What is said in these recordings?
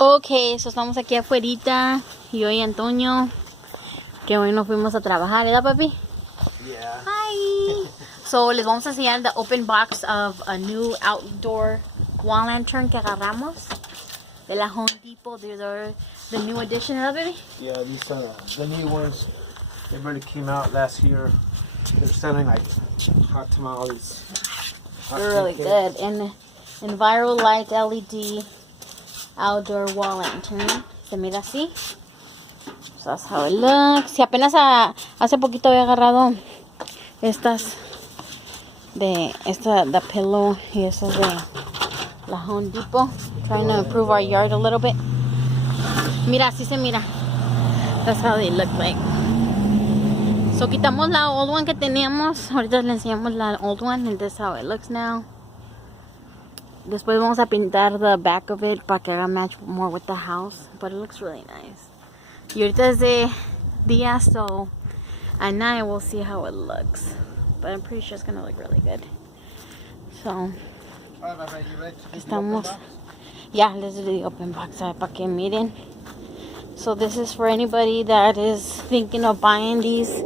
Ok, so estamos aquí afuerita, yo y Antonio, que hoy nos fuimos a trabajar, ¿verdad, papi? Yeah. Hi! So, les vamos a enseñar the open box of a new outdoor wall lantern que agarramos de la Home Depot. These are the new edition, ¿verdad, baby? Yeah, these are the new ones. They really came out last year. They're selling like hot tamales. They're really good. And Envirolite LED outdoor wall lantern. Se mira así. So that's how it looks. Si apenas hace poquito había agarrado estas de the pillow y esas de la Home Depot. Trying to improve our yard a little bit. Mira, así se mira. That's how they look like. So quitamos la old one que teníamos. Ahorita le enseñamos la old one. And this is how it looks now. Después vamos a pintar the back of it para que haga match more with the house. But it looks really nice. Y ahorita es de día, so at night we'll see how it looks. But I'm pretty sure it's gonna look really good. So, estamos. Yeah, let's do the open box para que miren. So this is for anybody that is thinking of buying these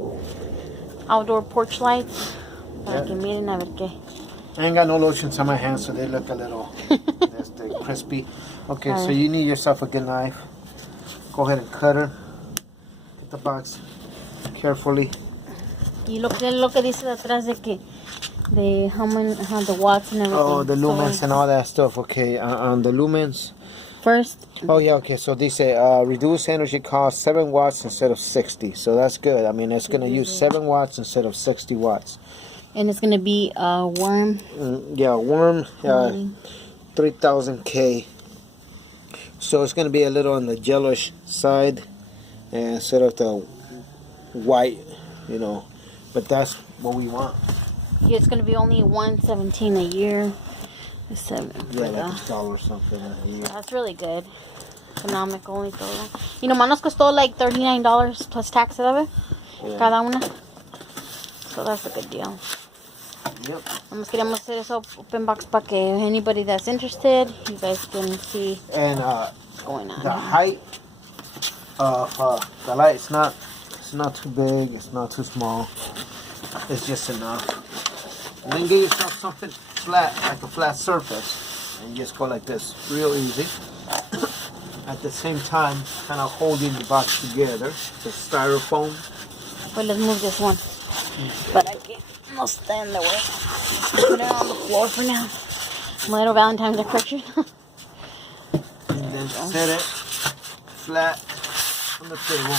outdoor porch lights. Para que miren a ver qué. I ain't got no lotions on my hands, so they look a little crispy. Okay, so you need yourself a good knife. Go ahead and cut her. Get the box carefully. Y lo que dice detrás de que the the watts and everything. Oh, the lumens and all that stuff. Okay, on the lumens. First. Oh yeah, okay. So they say reduce energy cost 7 watts instead of 60. So that's good. I mean, it's gonna use 7 watts instead of 60 watts. And it's gonna be a worm. Yeah, worm. 3000 K. So it's gonna be a little on the yellowish side, instead of the white, you know. But that's what we want. Yeah, it's gonna be only $117 a year. Yeah, like $1 or something a year. That's really good. Economical y todo. Y nomás nos costó like $39 plus tax, ¿sabes? Yeah. Cada una. So that's a good deal. Yep. Nomás queríamos hacer eso open box para que anybody that's interested, you guys can see what's going on. The height of the light, it's not too big, it's not too small. It's just enough. And then get yourself something flat, like a flat surface, and you just go like this, real easy. At the same time, kind of holding the box together, the styrofoam. Well, let's move this one. But I can't. No stay in the way. Put it on the floor for now. My little Valentine's decoration. And then set it flat on the table.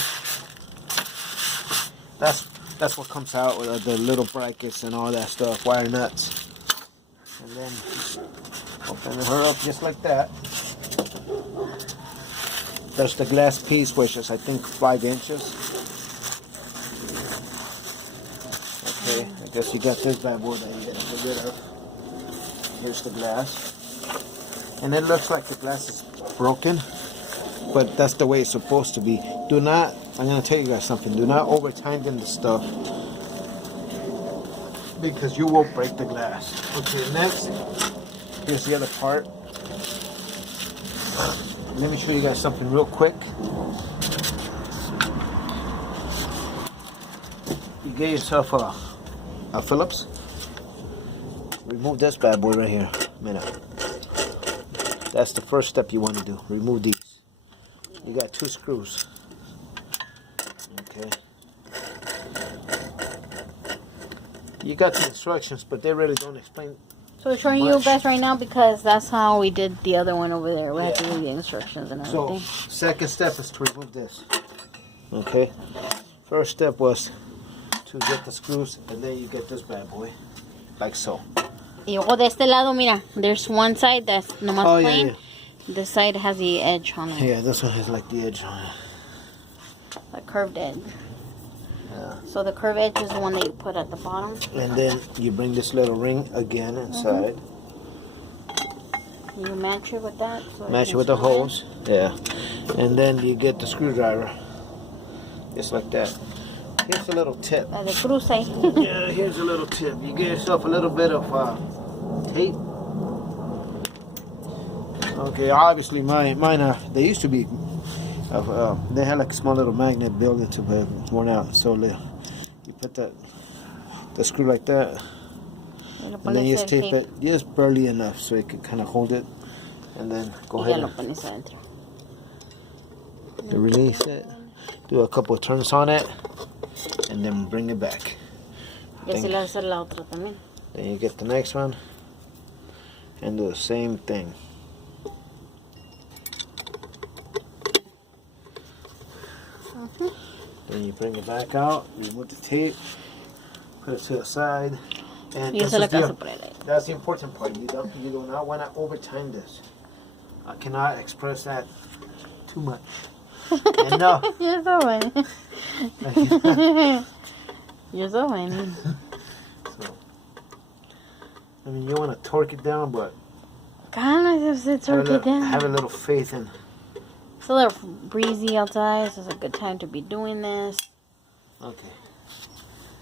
That's what comes out with the little brackets and all that stuff, wire nuts. And then open her up just like that. There's the glass piece, which is I think 5 inches. Okay, I guess you got this bad boy that you gotta get rid of. Here's the glass. And it looks like the glass is broken, but that's the way it's supposed to be. Do not, I'm gonna tell you guys something, do not over tighten the stuff, because you will break the glass. Okay, next, here's the other part. Let me show you guys something real quick. You get yourself a Phillips. Remove this bad boy right here. That's the first step you want to do. Remove these. You got 2 screws. Okay. You got the instructions, but they really don't explain. So we're showing you guys right now because that's how we did the other one over there. We had to read the instructions and everything. So, second step is to remove this. Okay. First step was to get the screws, and then you get this bad boy, like so. Y luego de este lado, mira, there's one side that's nomás plain. Yeah. This side has the edge on it. Yeah, this one has like the edge on it. A curved edge. Yeah. So the curved edge is the one that you put at the bottom. And then you bring this little ring again inside. You match it with that. So match it with the hose. Yeah. And then you get the screwdriver. Just like that. Here's a little tip. The cruce. Yeah, here's a little tip. You get yourself a little bit of tape. Okay, obviously mine they used to be, they had like a small little magnet built into it, but it's worn out. So you put the screw like that, and then you just tape it just barely enough so it can kind of hold it, and then go ahead and release it. Do a couple of turns on it, and then bring it back. Then you get the next one, and do the same thing. Then you bring it back out, remove the tape, put it to the side, and that's the important part. You do not want to overtime this. I cannot express that too much. Enough. You're so funny. You're so funny. So, I mean, you want to torque it down, but have a little faith in. It's a little breezy outside, so it's a good time to be doing this. Okay.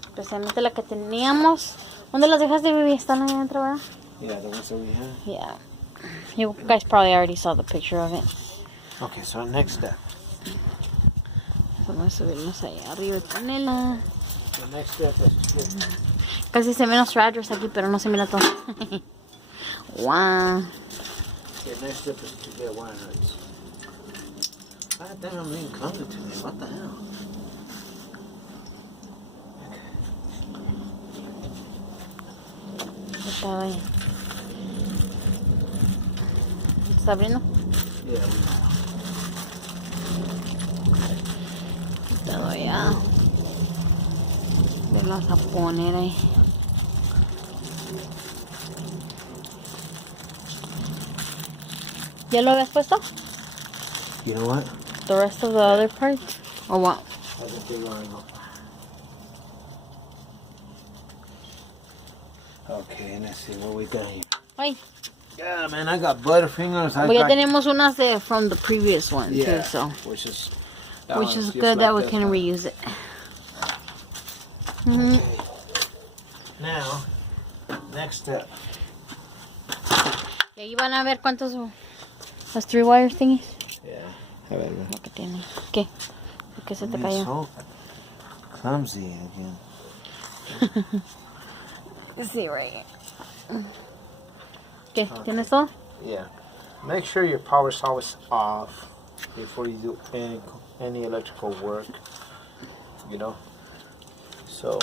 Especialmente la que teníamos. ¿Dónde las dejaste, baby? Están ahí adentro, ¿verdad? Yeah, the ones that we have. Yeah. You guys probably already saw the picture of it. Okay, so next step. Vamos a subirnos allá arriba y ponerla. The next step is Casi se ven los riders aquí, pero no se mira todo. Wow. the next step is to get wire nuts. God damn, I'm being coming to me. What the hell? Estaba ahí. ¿Está abriendo? Yeah, Todo allá. Le vas a poner ahí. ¿Ya lo habías puesto? You know what? The rest of the other parts? Or what? I think they are enough. Okay, let's see what we got here. Ay. Yeah, man, I got butterfingers. Ya tenemos unas from the previous one too, so. Which is Good that we can reuse it. Okay. Now, next step. Y ahí van a ver cuántos los 3 wire thingies. Yeah. A ver, Lo que tiene. ¿Qué? ¿Por qué se te cayó? So clumsy again. Sí, right. ¿Qué? ¿Tienes todo? Yeah. Make sure your power's always off before you do any electrical work. You know? So.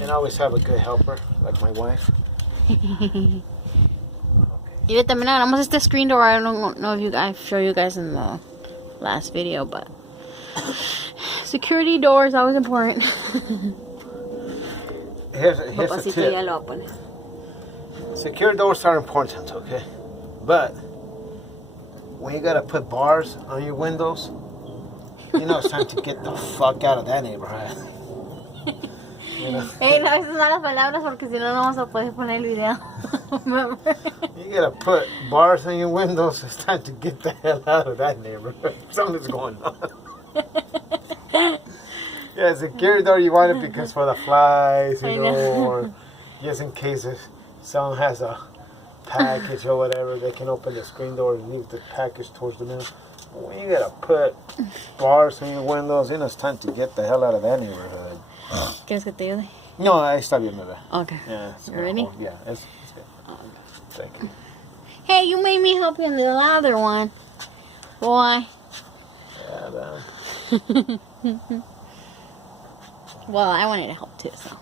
And always have a good helper, like my wife. Y también agarramos este screen door. I don't know if I showed you guys in the last video, but security door is always important. Here's a tip. Ya lo voy a poner. Secure doors are important, okay? But when you gotta put bars on your windows, you know it's time to get the fuck out of that neighborhood. You know? Hey, no dices malas palabras porque si no, no vamos a poder poner el video. You gotta put bars on your windows. It's time to get the hell out of that neighborhood. Something's going on. Yeah, security door, you want it because for the flies, you know, or just in case if someone has a package or whatever, they can open the screen door and leave the package towards the middle. When you gotta put bars on your windows, you know, it's time to get the hell out of that neighborhood. ¿Quieres que te ayude? No, ahí está bien, bebé. Okay. Yeah, You ready? Yeah, it's good. Thank you. Hey, you made me help you in the other one. Boy. Yeah, Well, I wanted to help too, so.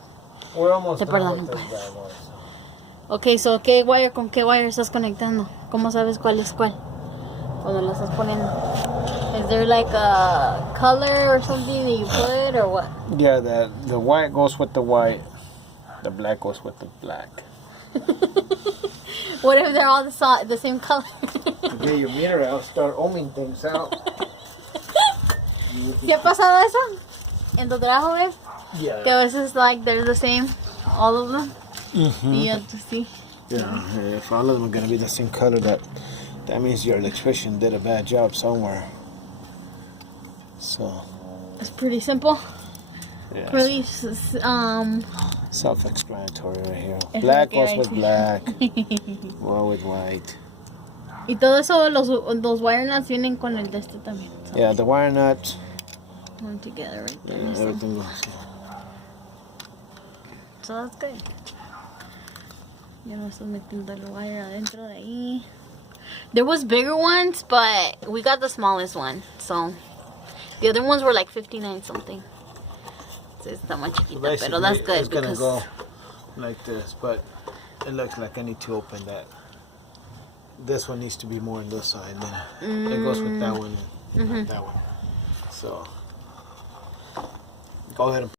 we're almost Te done perdono, with this pues. bad boy, so. Okay, so ¿con qué wire estás conectando? ¿Cómo sabes cuál es cuál? Cuando lo estás poniendo. Is there like a color or something that you put or what? Yeah, the white goes with the white. The black goes with the black. What if they're all the same color? Get your meter out, start ohming things out. ¿Sí ha pasado eso? ¿En tu trabajo, ves? Yeah. Que a veces like they're the same, all of them. Mm-hmm. You have to see. Yeah, if all of them are gonna be the same color, that means your electrician did a bad job somewhere. So. It's pretty simple. Yeah. Pretty Self-explanatory right here. Es Black lo que goes iba a with decir. black. Or with white. Y todo eso, los wire nuts vienen con el de este también. So Yeah, the wire nut. one together right there. Yeah, So, everything goes. so that's good. Ya no estoy metiendo el wire adentro de ahí. There was bigger ones, but we got the smallest one. So the other ones were like 59 something. So está más chiquita, pero that's good It's gonna because go like this, but it looks like I need to open that. This one needs to be more on this side. Then it goes with that one and not that one. So go ahead and